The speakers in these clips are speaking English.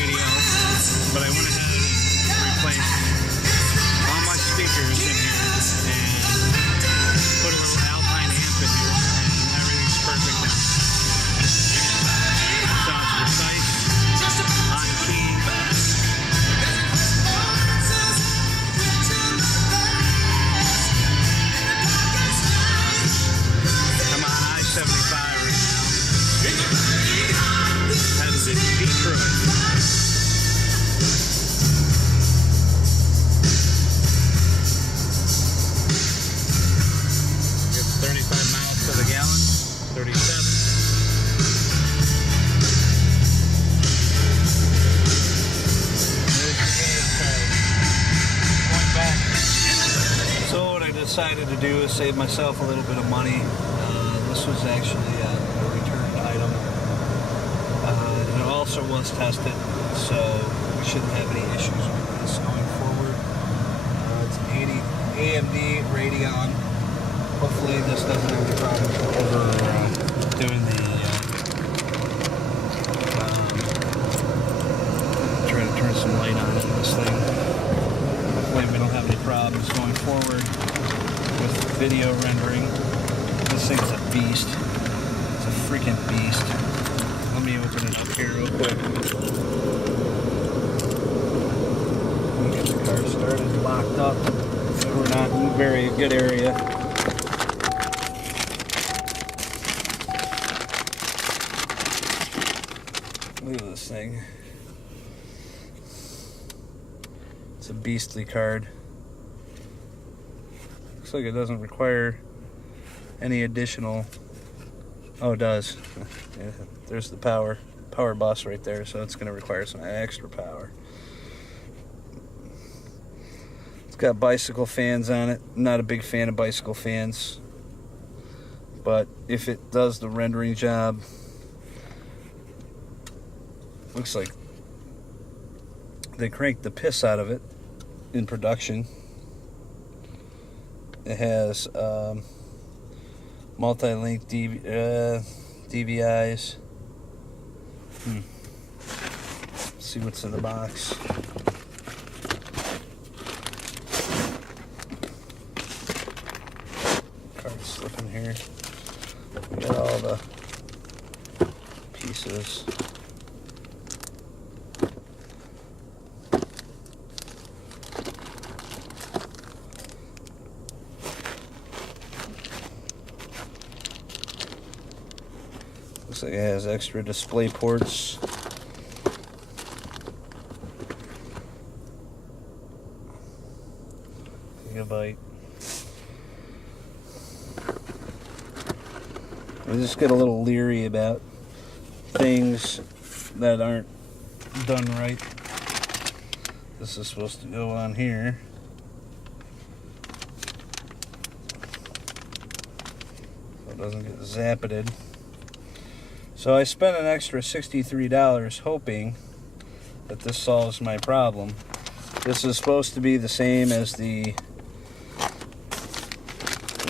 radio, but I went ahead and replaced all my speakers in here and put a little Alpine amp in here, and everything's perfect now. Sounds precise, on key. I'm on I-75 right now. Headed to Detroit. Gets 35 miles to the gallon, 37. Going back. So what I decided to do is save myself a little bit of money. This was actually a returned item. It also was tested, so we shouldn't have any issues with this going forward. It's an AMD Radeon. Hopefully this doesn't have any problems over doing the try to turn some light on this thing. Hopefully we don't have any problems going forward with video rendering. This thing's a beast. It's a freaking beast. Let me open it up here real quick. Let me get the car started, locked up. So we're not in a very good area. Look at this thing. It's a beastly card. Looks like it doesn't require any additional. Oh, it does. Yeah, there's the power bus right there, so it's going to require some extra power. It's got bicycle fans on it. I'm not a big fan of bicycle fans, but if it does the rendering job, looks like they cranked the piss out of it in production. It has multi-link DVIs. Let's see what's in the box. Card slipping here. We got all the pieces. Looks like it has extra display ports. Gigabyte. I just get a little leery about things that aren't done right. This is supposed to go on here. So it doesn't get zappeted. So I spent an extra $63 hoping that this solves my problem. This is supposed to be the same as the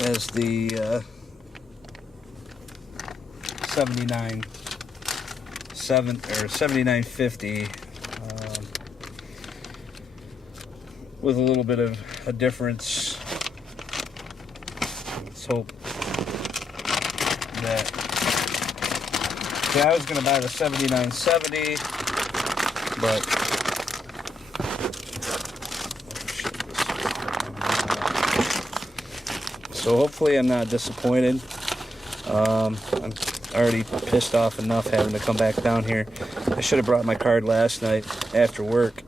7950 with a little bit of a difference. Let's hope that. See, I was going to buy the 7970, but so hopefully I'm not disappointed. I'm already pissed off enough having to come back down here. I should have brought my card last night after work.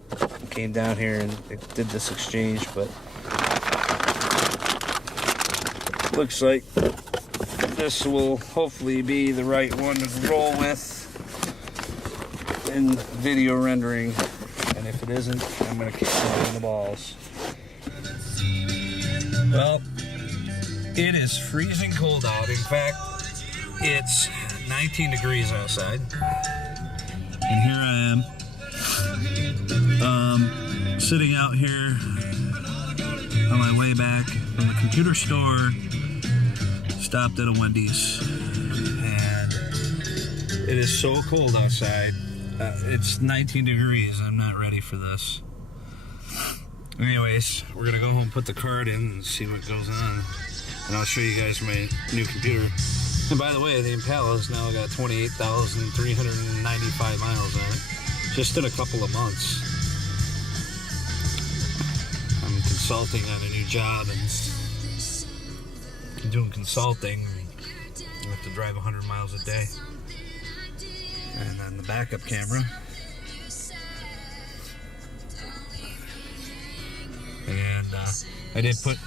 Came down here and did this exchange, but looks like this will hopefully be the right one to roll with in video rendering. And if it isn't, I'm going to kick it in the balls. Well, it is freezing cold out. In fact, it's 19 degrees outside. And here I am, sitting out here on my way back from the computer store. Stopped at a Wendy's. And it is so cold outside. It's 19 degrees. I'm not ready for this. Anyways, we're gonna go home, put the card in, and see what goes on. And I'll show you guys my new computer. And by the way, the Impala's now got 28,395 miles on it. Just in a couple of months. I'm consulting on a new job and doing consulting. I have to drive 100 miles a day. And then the backup camera. And I did put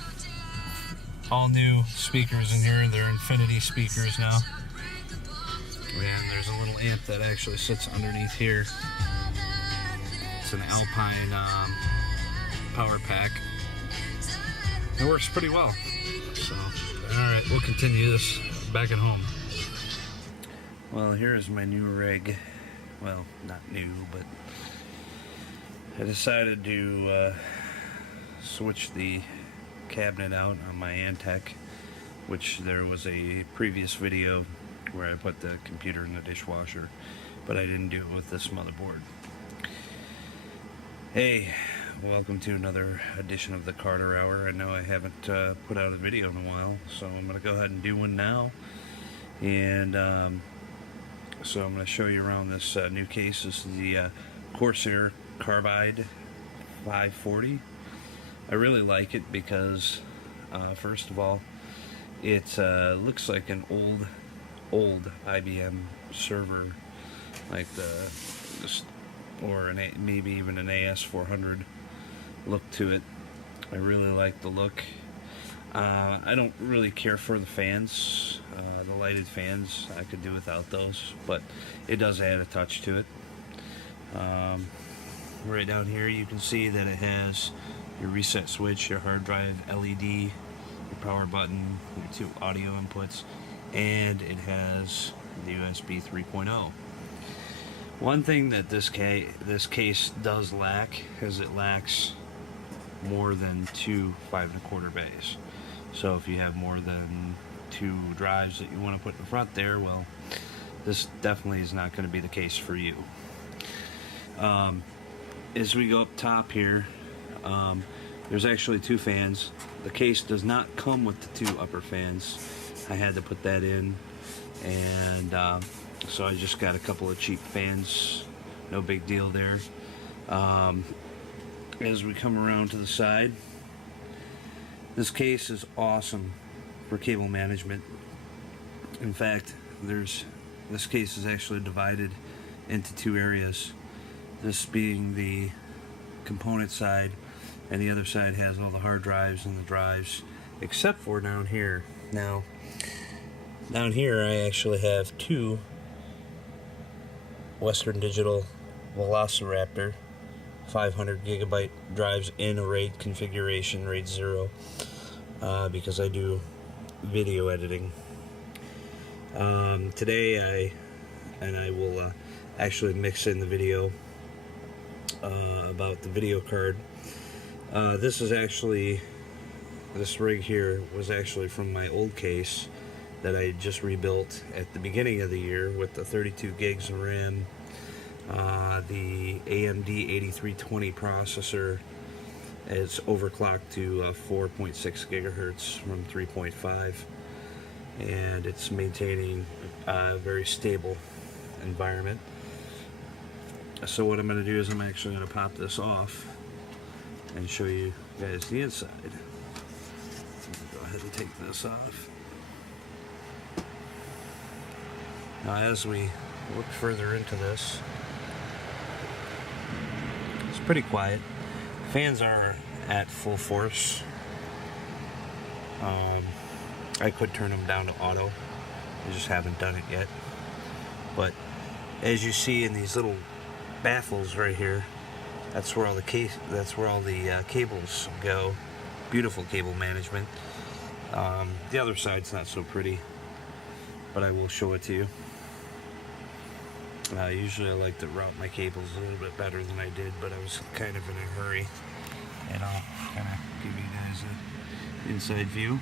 all new speakers in here. They're Infinity speakers now. And there's a little amp that actually sits underneath here. It's an Alpine power pack. It works pretty well. So, alright, we'll continue this back at home. Well, here's my new rig. Well, not new, but I decided to switch the cabinet out on my Antec, which there was a previous video where I put the computer in the dishwasher, but I didn't do it with this motherboard. Hey, welcome to another edition of the Carter Hour. I know I haven't put out a video in a while, so I'm going to go ahead and do one now. And so I'm going to show you around this new case. This is the Corsair Carbide 540. I really like it because, first of all, it looks like an old IBM server, like or maybe even an AS400 look to it. I really like the look. I don't really care for the fans, the lighted fans. I could do without those, but it does add a touch to it. Right down here you can see that it has your reset switch, your hard drive LED, your power button, your 2 audio inputs, and it has the USB 3.0. One thing that this case does lack is it lacks more than 2 5.25 bays. So if you have more than 2 drives that you want to put in front there, well, this definitely is not going to be the case for you. As we go up top here, there's actually 2 fans. The case does not come with the 2 upper fans. I had to put that in, and so I just got a couple of cheap fans. No big deal there. As we come around to the side, this case is awesome for cable management. In fact, this case is actually divided into 2 areas. This being the component side, and the other side has all the hard drives and the drives, except for down here. Now, down here I actually have 2 Western Digital Velociraptor 500 gigabyte drives in a RAID configuration, RAID 0, because I do video editing. Today I will actually mix in the video about the video card. This rig here was actually from my old case that I just rebuilt at the beginning of the year with the 32 gigs of RAM, the AMD 8320 processor. It's overclocked to 4.6 gigahertz from 3.5, and it's maintaining a very stable environment. So what I'm going to do is I'm actually going to pop this off and show you guys the inside. Go ahead and take this off. Now as we look further into this, it's pretty quiet. Fans are at full force. I could turn them down to auto. I just haven't done it yet. But as you see in these little baffles right here, that's where all the cables go. Beautiful cable management. The other side's not so pretty, but I will show it to you. Usually I like to route my cables a little bit better than I did, but I was kind of in a hurry, and I'll kind of give you guys an inside view.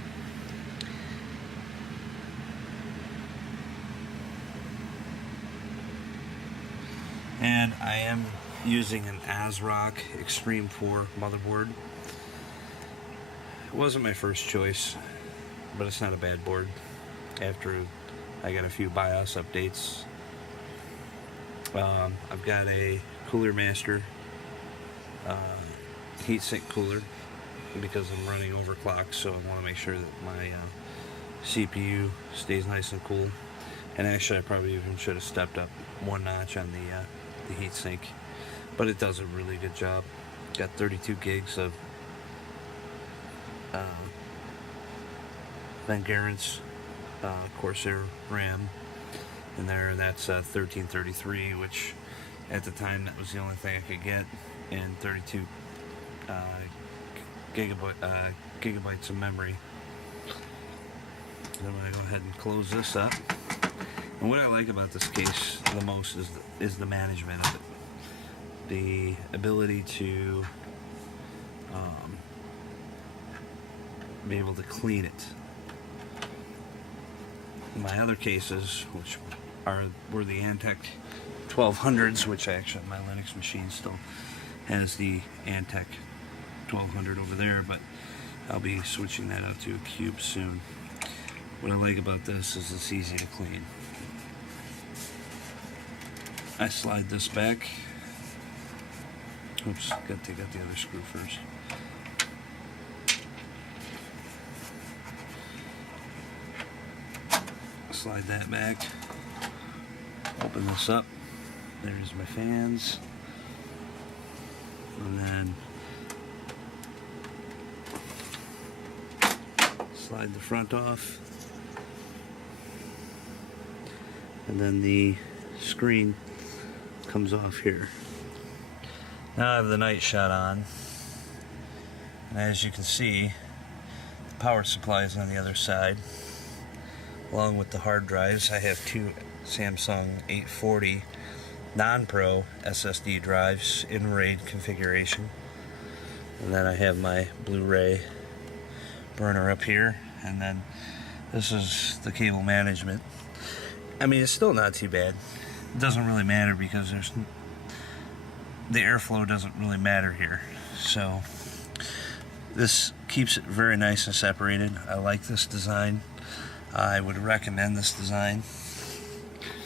And I am using an ASRock Extreme 4 motherboard. It wasn't my first choice, but it's not a bad board. After I got a few BIOS updates, I've got a Cooler Master heatsink cooler because I'm running overclock, so I want to make sure that my CPU stays nice and cool. And actually, I probably even should have stepped up one notch on the heatsink, but it does a really good job. Got 32 gigs of Van Garant's Corsair RAM in there, and that's 1333, which at the time that was the only thing I could get, and 32 gigabytes of memory. Then I'm going to go ahead and close this up. And what I like about this case the most is the management of it. The ability to be able to clean it. My other cases, which were the Antec 1200s, which actually my Linux machine still has the Antec 1200 over there, but I'll be switching that out to a Cube soon. What I like about this is it's easy to clean. I slide this back. Oops, got to take out the other screw first. Slide that back. Open this up. There's my fans. And then slide the front off. And then the screen comes off here. Now I have the night shot on, and as you can see, the power supply is on the other side, along with the hard drives. I have two Samsung 840 non-pro SSD drives in RAID configuration, and then I have my Blu-ray burner up here, and then this is the cable management. I mean, it's still not too bad. It doesn't really matter because the airflow doesn't really matter here. So this keeps it very nice and separated. I like this design. I would recommend this design.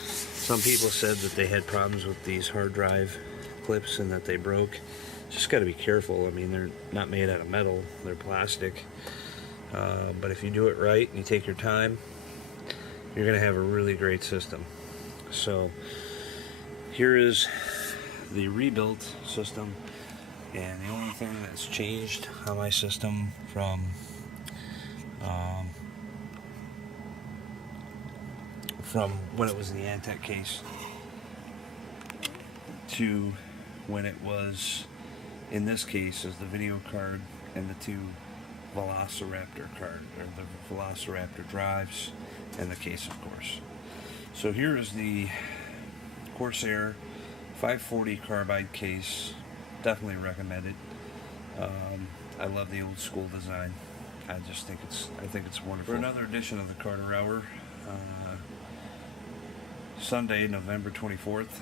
Some people said that they had problems with these hard drive clips and that they broke. Just got to be careful. I mean, they're not made out of metal, they're plastic. But if you do it right and you take your time, you're going to have a really great system. So here is the rebuilt system, and the only thing that's changed on my system from when it was in the Antec case to when it was in this case is the video card and the two Velociraptor the Velociraptor drives, and the case, of course. So here is the Corsair 540 carbide case. Definitely recommend it. I love the old school design. I think it's wonderful. For another edition of the Carter Hour, Sunday, November 24th,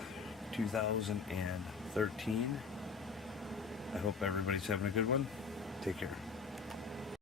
2013. I hope everybody's having a good one. Take care.